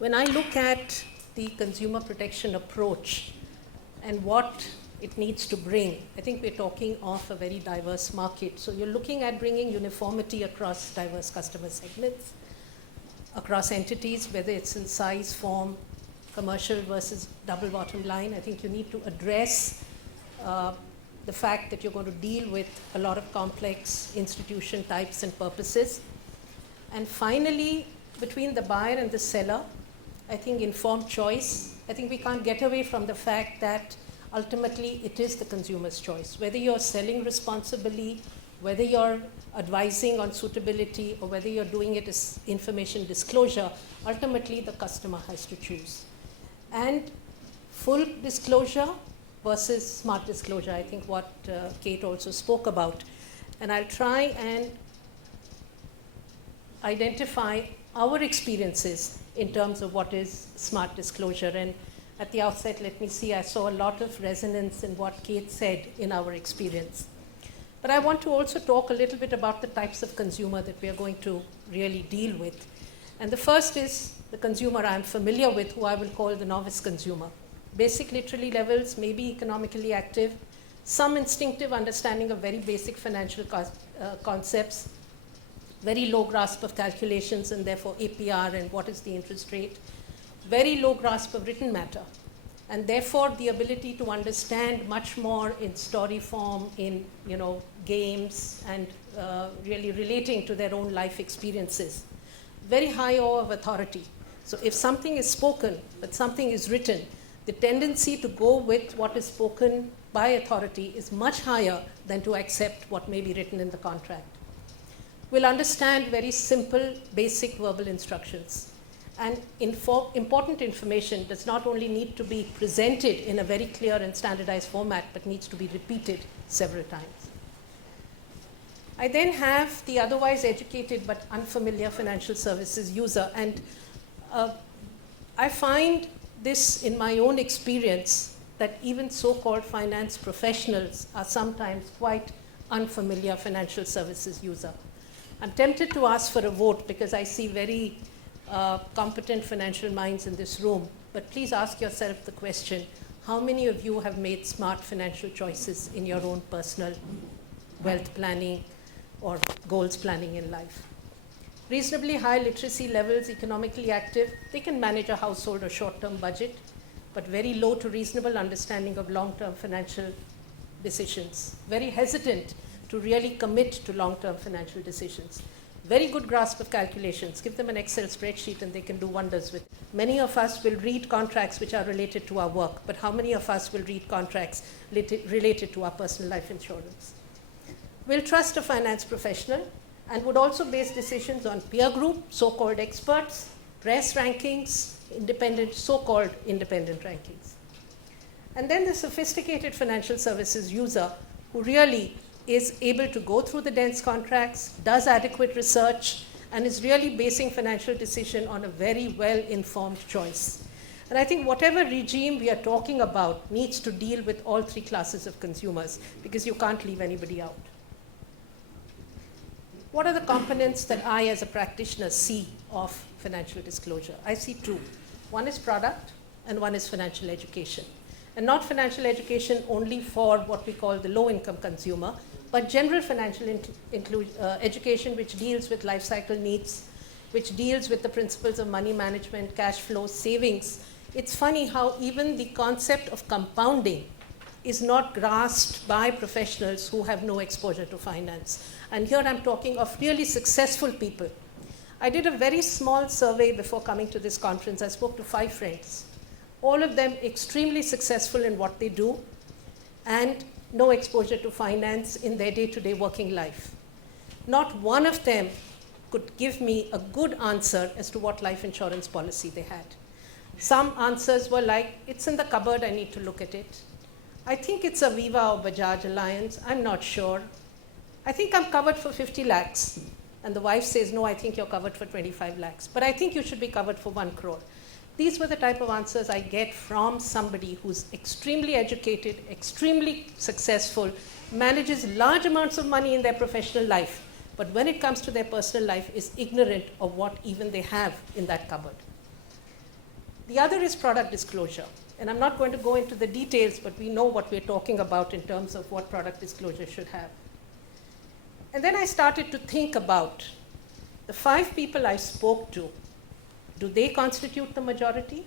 When I look at the consumer protection approach and what it needs to bring, I think we're talking of a very diverse market. So you're looking at bringing uniformity across diverse customer segments, across entities, whether it's in size, form, commercial versus double bottom line. I think you need to address the fact that you're going to deal with a lot of complex institution types and purposes. And finally, between the buyer and the seller, I think informed choice. I think we can't get away from the fact that ultimately it is the consumer's choice. Whether you're selling responsibly, whether you're advising on suitability, or whether you're doing it as information disclosure, ultimately the customer has to choose. And full disclosure versus smart disclosure, I think what Kate also spoke about. And I'll try and identify our experiences in terms of what is smart disclosure. And at the outset, let me see, I saw a lot of resonance in what Kate said in our experience. But I want to also talk a little bit about the types of consumer that we are going to really deal with. And the first is the consumer I'm familiar with, who I will call the novice consumer. Basic literary levels, maybe economically active, some instinctive understanding of very basic financial concepts, very low grasp of calculations and therefore APR and what is the interest rate, very low grasp of written matter, and therefore the ability to understand much more in story form, in games, and really relating to their own life experiences. Very high awe of authority. So if something is spoken, but something is written, the tendency to go with what is spoken by authority is much higher than to accept what may be written in the contract. Will understand very simple, basic verbal instructions. And important information does not only need to be presented in a very clear and standardized format, but needs to be repeated several times. I then have the otherwise educated but unfamiliar financial services user. And I find this in my own experience that even so-called finance professionals are sometimes quite unfamiliar financial services user. I'm tempted to ask for a vote because I see very competent financial minds in this room, but please ask yourself the question, how many of you have made smart financial choices in your own personal wealth planning or goals planning in life? Reasonably high literacy levels, economically active, they can manage a household or short-term budget, but very low to reasonable understanding of long-term financial decisions. Very hesitant to really commit to long-term financial decisions. Very good grasp of calculations. Give them an Excel spreadsheet and they can do wonders with it. Many of us will read contracts which are related to our work, but how many of us will read contracts related to our personal life insurance? Will trust a finance professional and would also base decisions on peer group, so-called experts, press rankings, so-called independent rankings. And then the sophisticated financial services user who really is able to go through the dense contracts, does adequate research, and is really basing financial decision on a very well-informed choice. And I think whatever regime we are talking about needs to deal with all three classes of consumers, because you can't leave anybody out. What are the components that I, as a practitioner, see of financial disclosure? I see two. One is product, and one is financial education. And not financial education only for what we call the low-income consumer, but general financial education which deals with life cycle needs, which deals with the principles of money management, cash flow, savings. It's funny how even the concept of compounding is not grasped by professionals who have no exposure to finance. And here I'm talking of really successful people. I did a very small survey before coming to this conference. I spoke to 5 friends. All of them extremely successful in what they do and no exposure to finance in their day-to-day working life. Not one of them could give me a good answer as to what life insurance policy they had. Some answers were like, it's in the cupboard, I need to look at it. I think it's a Viva or Bajaj Alliance, I'm not sure. I think I'm covered for 50 lakhs. And the wife says, no, I think you're covered for 25 lakhs. But I think you should be covered for 1 crore. These were the type of answers I get from somebody who's extremely educated, extremely successful, manages large amounts of money in their professional life, but when it comes to their personal life is ignorant of what even they have in that cupboard. The other is product disclosure. And I'm not going to go into the details, but we know what we're talking about in terms of what product disclosure should have. And then I started to think about the 5 people I spoke to. Do they constitute the majority?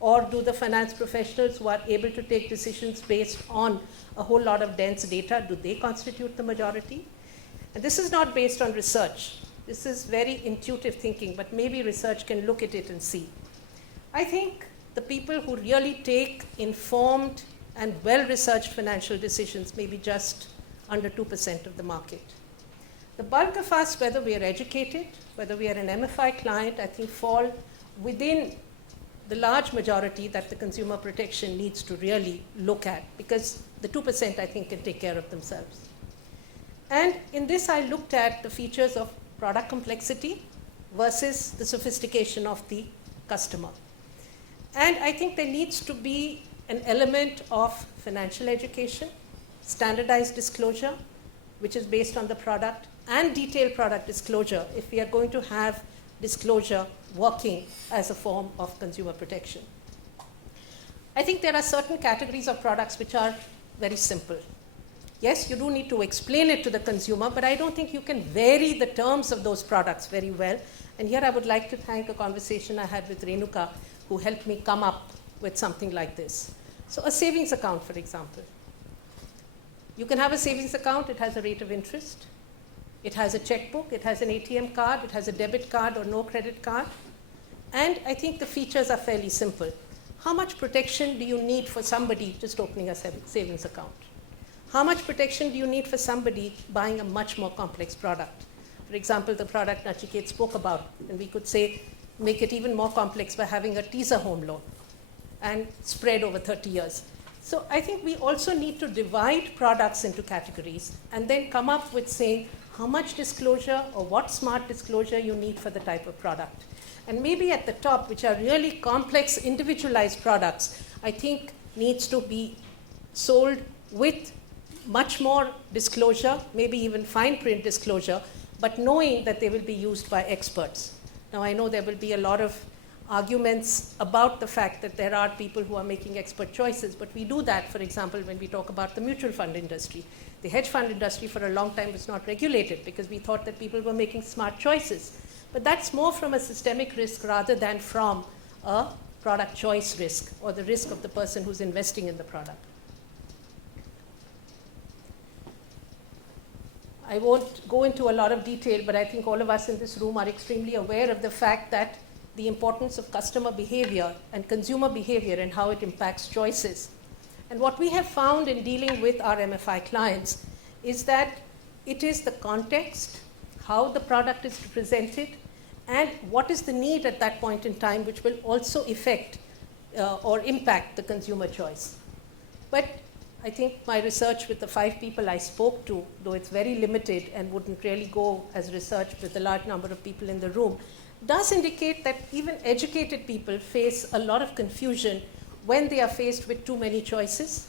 Or do the finance professionals who are able to take decisions based on a whole lot of dense data, do they constitute the majority? And this is not based on research. This is very intuitive thinking, but maybe research can look at it and see. I think the people who really take informed and well-researched financial decisions may be just under 2% of the market. The bulk of us, whether we are educated, whether we are an MFI client, I think fall within the large majority that the consumer protection needs to really look at, because the 2% I think can take care of themselves. And in this I looked at the features of product complexity versus the sophistication of the customer. And I think there needs to be an element of financial education, standardized disclosure, which is based on the product, and detailed product disclosure if we are going to have disclosure working as a form of consumer protection. I think there are certain categories of products which are very simple. Yes, you do need to explain it to the consumer, but I don't think you can vary the terms of those products very well. And here I would like to thank a conversation I had with Renuka, who helped me come up with something like this. So a savings account, for example. You can have a savings account, it has a rate of interest. It has a checkbook, it has an ATM card, it has a debit card or no credit card. And I think the features are fairly simple. How much protection do you need for somebody just opening a savings account? How much protection do you need for somebody buying a much more complex product? For example, the product Nachiket spoke about, and we could say, make it even more complex by having a teaser home loan and spread over 30 years. So I think we also need to divide products into categories and then come up with saying how much disclosure or what smart disclosure you need for the type of product. And maybe at the top, which are really complex, individualized products, I think needs to be sold with much more disclosure, maybe even fine print disclosure, but knowing that they will be used by experts. Now, I know there will be a lot of arguments about the fact that there are people who are making expert choices, but we do that, for example, when we talk about the mutual fund industry. The hedge fund industry for a long time was not regulated because we thought that people were making smart choices. But that's more from a systemic risk rather than from a product choice risk or the risk of the person who's investing in the product. I won't go into a lot of detail, but I think all of us in this room are extremely aware of the fact that the importance of customer behavior and consumer behavior and how it impacts choices. And what we have found in dealing with our MFI clients is that it is the context, how the product is presented, and what is the need at that point in time, which will also affect or impact the consumer choice. But I think my research with the 5 people I spoke to, though it's very limited and wouldn't really go as research with a large number of people in the room, does indicate that even educated people face a lot of confusion when they are faced with too many choices,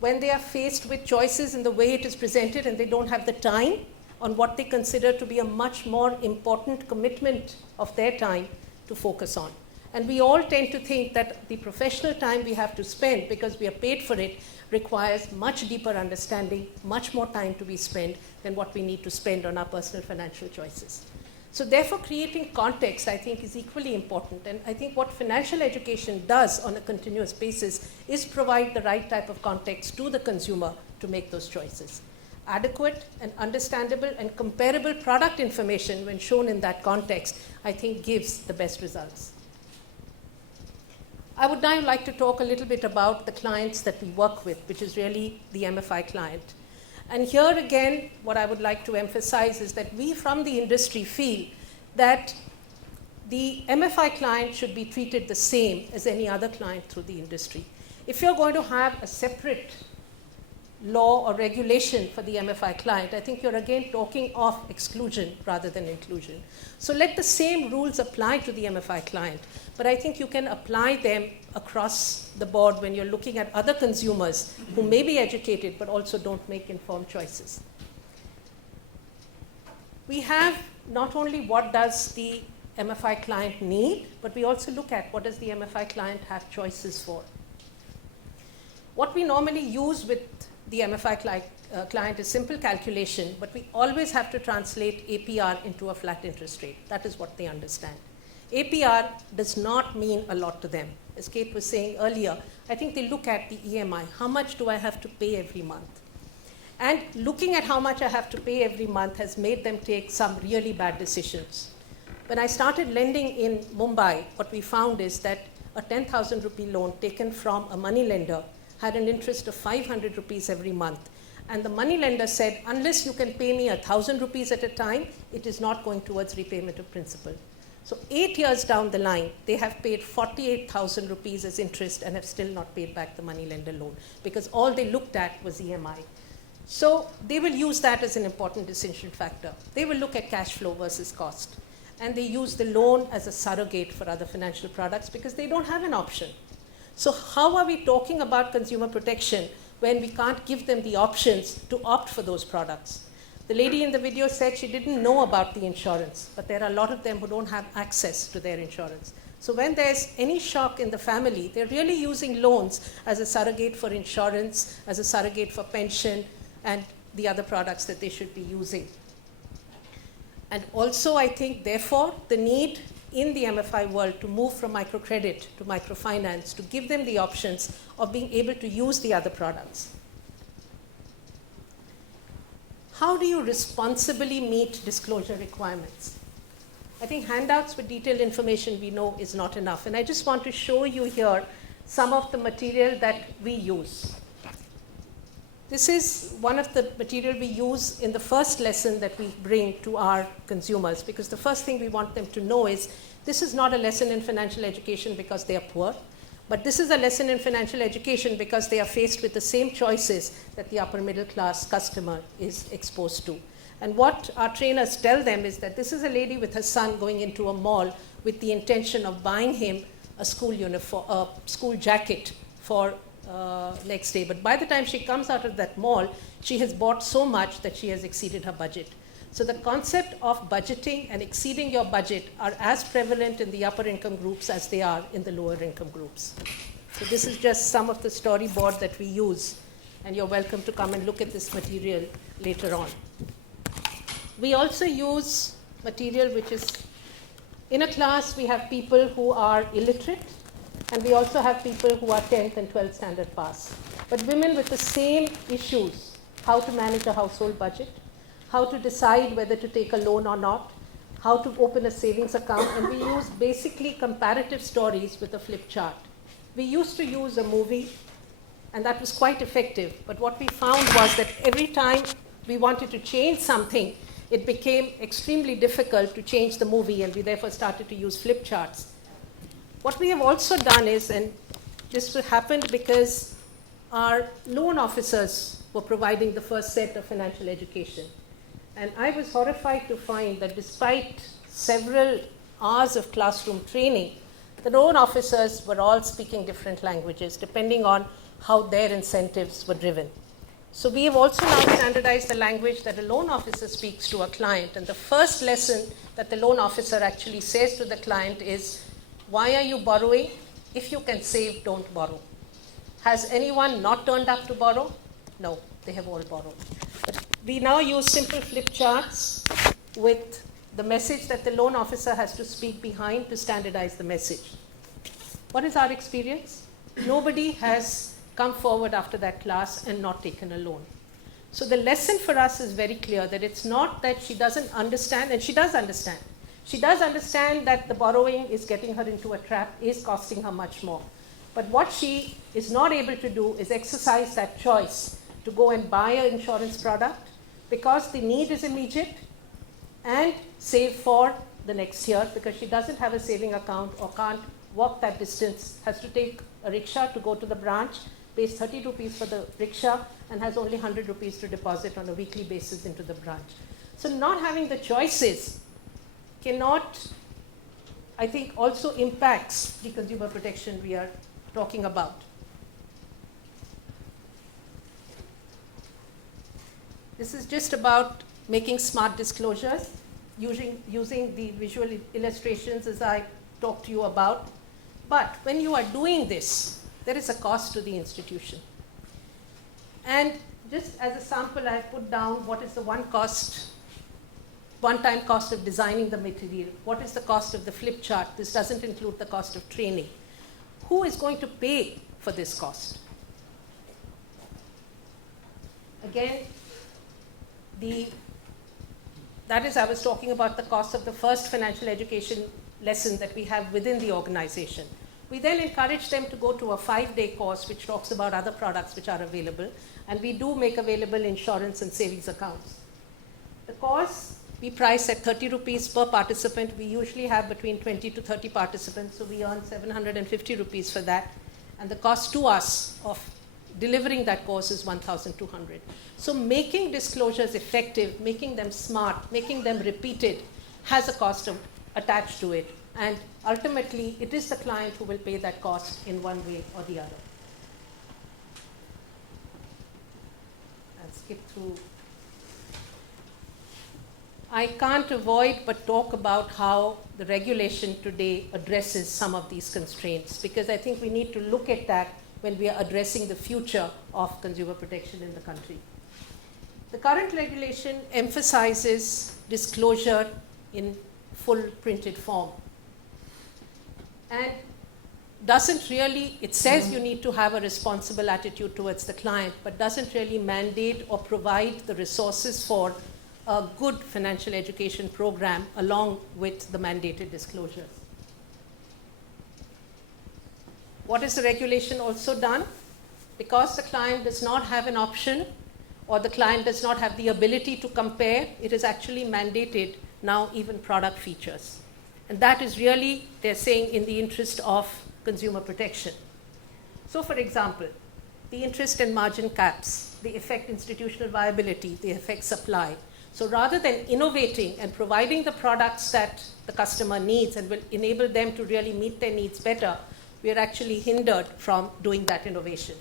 when they are faced with choices in the way it is presented and they don't have the time on what they consider to be a much more important commitment of their time to focus on. And we all tend to think that the professional time we have to spend, because we are paid for it, requires much deeper understanding, much more time to be spent than what we need to spend on our personal financial choices. So therefore, creating context, I think, is equally important. And I think what financial education does on a continuous basis is provide the right type of context to the consumer to make those choices. Adequate and understandable and comparable product information, when shown in that context, I think gives the best results. I would now like to talk a little bit about the clients that we work with, which is really the MFI client. And here again, what I would like to emphasize is that we from the industry feel that the MFI client should be treated the same as any other client through the industry. If you're going to have a separate law or regulation for the MFI client, I think you're again talking of exclusion rather than inclusion. So let the same rules apply to the MFI client, but I think you can apply them across the board when you're looking at other consumers who may be educated but also don't make informed choices. We have not only what does the MFI client need, but we also look at what does the MFI client have choices for. What we normally use with the MFI client is simple calculation, but we always have to translate APR into a flat interest rate. That is what they understand. APR does not mean a lot to them. As Kate was saying earlier, I think they look at the EMI. How much do I have to pay every month? And looking at how much I have to pay every month has made them take some really bad decisions. When I started lending in Mumbai, what we found is that a 10,000 rupee loan taken from a money lender had an interest of 500 rupees every month. And the money lender said, unless you can pay me 1,000 rupees at a time, it is not going towards repayment of principal. So 8 years down the line, they have paid 48,000 rupees as interest and have still not paid back the money lender loan because all they looked at was EMI. So they will use that as an important decision factor. They will look at cash flow versus cost. And they use the loan as a surrogate for other financial products because they don't have an option. So how are we talking about consumer protection when we can't give them the options to opt for those products? The lady in the video said she didn't know about the insurance, but there are a lot of them who don't have access to their insurance. So when there's any shock in the family, they're really using loans as a surrogate for insurance, as a surrogate for pension, and the other products that they should be using. And also, I think, therefore, the need in the MFI world to move from microcredit to microfinance, to give them the options of being able to use the other products. How do you responsibly meet disclosure requirements? I think handouts with detailed information we know is not enough. And I just want to show you here some of the material that we use. This is one of the material we use in the first lesson that we bring to our consumers, because the first thing we want them to know is this is not a lesson in financial education because they are poor, but this is a lesson in financial education because they are faced with the same choices that the upper middle class customer is exposed to. And what our trainers tell them is that this is a lady with her son going into a mall with the intention of buying him a school uniform, a school jacket for next day. But by the time she comes out of that mall, she has bought so much that she has exceeded her budget. So the concept of budgeting and exceeding your budget are as prevalent in the upper income groups as they are in the lower income groups. So this is just some of the storyboard that we use, and you're welcome to come and look at this material later on. We also use material which is, in a class we have people who are illiterate, and we also have people who are 10th and 12th standard pass. But women with the same issues, how to manage a household budget, how to decide whether to take a loan or not, how to open a savings account, and we use basically comparative stories with a flip chart. We used to use a movie, and that was quite effective, but what we found was that every time we wanted to change something, it became extremely difficult to change the movie, and we therefore started to use flip charts. What we have also done is, and this happened because our loan officers were providing the first set of financial education. And I was horrified to find that despite several hours of classroom training, the loan officers were all speaking different languages depending on how their incentives were driven. So we have also now standardized the language that a loan officer speaks to a client. And the first lesson that the loan officer actually says to the client is, why are you borrowing? If you can save, don't borrow. Has anyone not turned up to borrow? No, they have all borrowed. But we now use simple flip charts with the message that the loan officer has to speak behind to standardize the message. What is our experience? Nobody has come forward after that class and not taken a loan. So the lesson for us is very clear, that it's not that she doesn't understand, and she does understand. She does understand that the borrowing is getting her into a trap, is costing her much more. But what she is not able to do is exercise that choice to go and buy an insurance product because the need is immediate, and save for the next year because she doesn't have a saving account or can't walk that distance, has to take a rickshaw to go to the branch, pays 30 rupees for the rickshaw, and has only 100 rupees to deposit on a weekly basis into the branch. So not having the choices cannot, I think, also impacts the consumer protection we are talking about. This is just about making smart disclosures. using the visual illustrations as I talked to you about. But when you are doing this, there is a cost to the institution. And just as a sample, I've put down what is the one-time cost of designing the material. What is the cost of the flip chart? This doesn't include the cost of training. Who is going to pay for this cost? Again, that is, I was talking about the cost of the first financial education lesson that we have within the organization. We then encourage them to go to a 5-day course which talks about other products which are available, and we do make available insurance and savings accounts. The course we price at 30 rupees per participant. We usually have between 20 to 30 participants, so we earn 750 rupees for that. And the cost to us of delivering that course is 1,200. So making disclosures effective, making them smart, making them repeated has a cost attached to it. And ultimately, it is the client who will pay that cost in one way or the other. I'll skip through. I can't avoid but talk about how the regulation today addresses some of these constraints, because I think we need to look at that when we are addressing the future of consumer protection in the country. The current regulation emphasizes disclosure in full printed form. And doesn't really, it says you need to have a responsible attitude towards the client, but doesn't really mandate or provide the resources for a good financial education program along with the mandated disclosures. What has the regulation also done? Because the client does not have an option or the client does not have the ability to compare, it is actually mandated now even product features. And that is really, they're saying, in the interest of consumer protection. So for example, the interest and margin caps, they affect institutional viability, they affect supply. So rather than innovating and providing the products that the customer needs and will enable them to really meet their needs better, we are actually hindered from doing that innovation.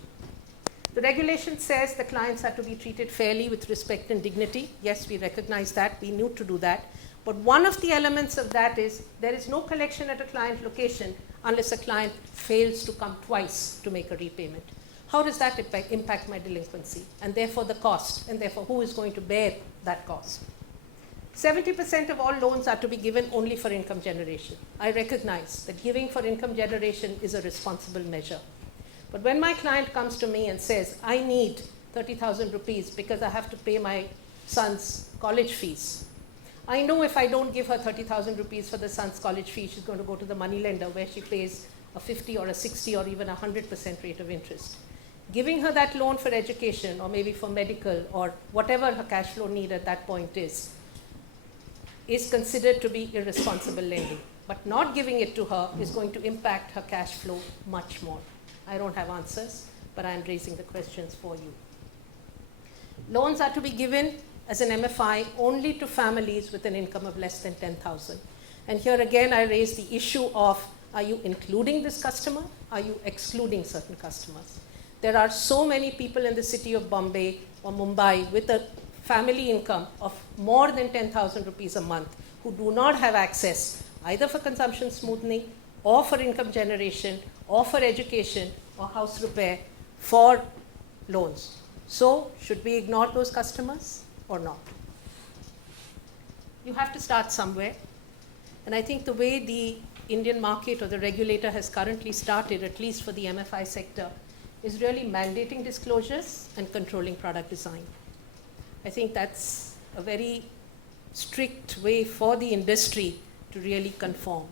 The regulation says the clients are to be treated fairly with respect and dignity. Yes, we recognize that. We need to do that. But one of the elements of that is there is no collection at a client location unless a client fails to come twice to make a repayment. How does that impact my delinquency? And therefore the cost, and therefore who is going to bear that cost? 70% of all loans are to be given only for income generation. I recognize that giving for income generation is a responsible measure. But when my client comes to me and says, I need 30,000 rupees because I have to pay my son's college fees, I know if I don't give her 30,000 rupees for the son's college fee, she's going to go to the moneylender where she pays a 50 or a 60 or even 100% rate of interest. Giving her that loan for education or maybe for medical or whatever her cash flow need at that point is considered to be irresponsible lending. But not giving it to her is going to impact her cash flow much more. I don't have answers, but I'm raising the questions for you. Loans are to be given as an MFI only to families with an income of less than 10,000. And here again, I raise the issue of, are you including this customer? Are you excluding certain customers? There are so many people in the city of Bombay or Mumbai with a family income of more than 10,000 rupees a month who do not have access either for consumption smoothing or for income generation or for education or house repair for loans. So should we ignore those customers or not? You have to start somewhere. And I think the way the Indian market or the regulator has currently started, at least for the MFI sector, is really mandating disclosures and controlling product design. I think that's a very strict way for the industry to really conform.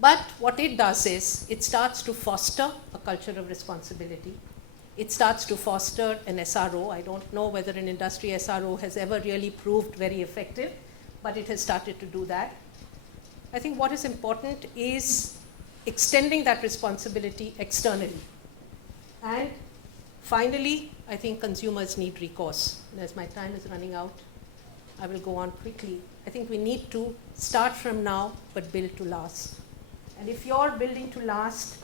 But what it does is it starts to foster a culture of responsibility. It starts to foster an SRO. I don't know whether an industry SRO has ever really proved very effective, but it has started to do that. I think what is important is extending that responsibility externally. And finally, I think consumers need recourse. And as my time is running out, I will go on quickly. I think we need to start from now, but build to last. And if you're building to last,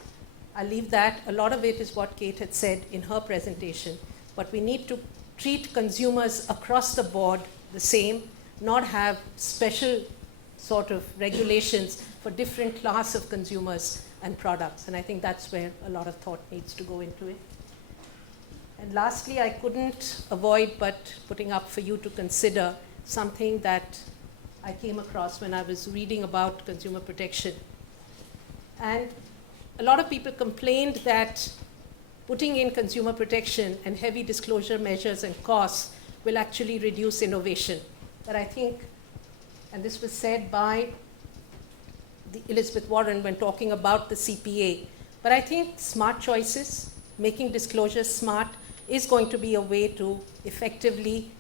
I'll leave that. A lot of it is what Kate had said in her presentation. But we need to treat consumers across the board the same. not have special sort of regulations for different class of consumers and products. And I think that's where a lot of thought needs to go into it. And lastly, I couldn't avoid but putting up for you to consider something that I came across when I was reading about consumer protection. And a lot of people complained that putting in consumer protection and heavy disclosure measures and costs will actually reduce innovation. But I think, and this was said by Elizabeth Warren when talking about the CPA, but I think smart choices, making disclosures smart, is going to be a way to effectively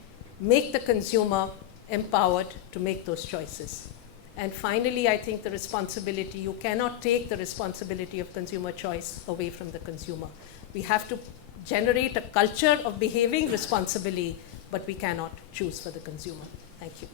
make the consumer empowered to make those choices. And finally, I think the responsibility, you cannot take the responsibility of consumer choice away from the consumer. We have to generate a culture of behaving responsibly, but we cannot choose for the consumer. Thank you.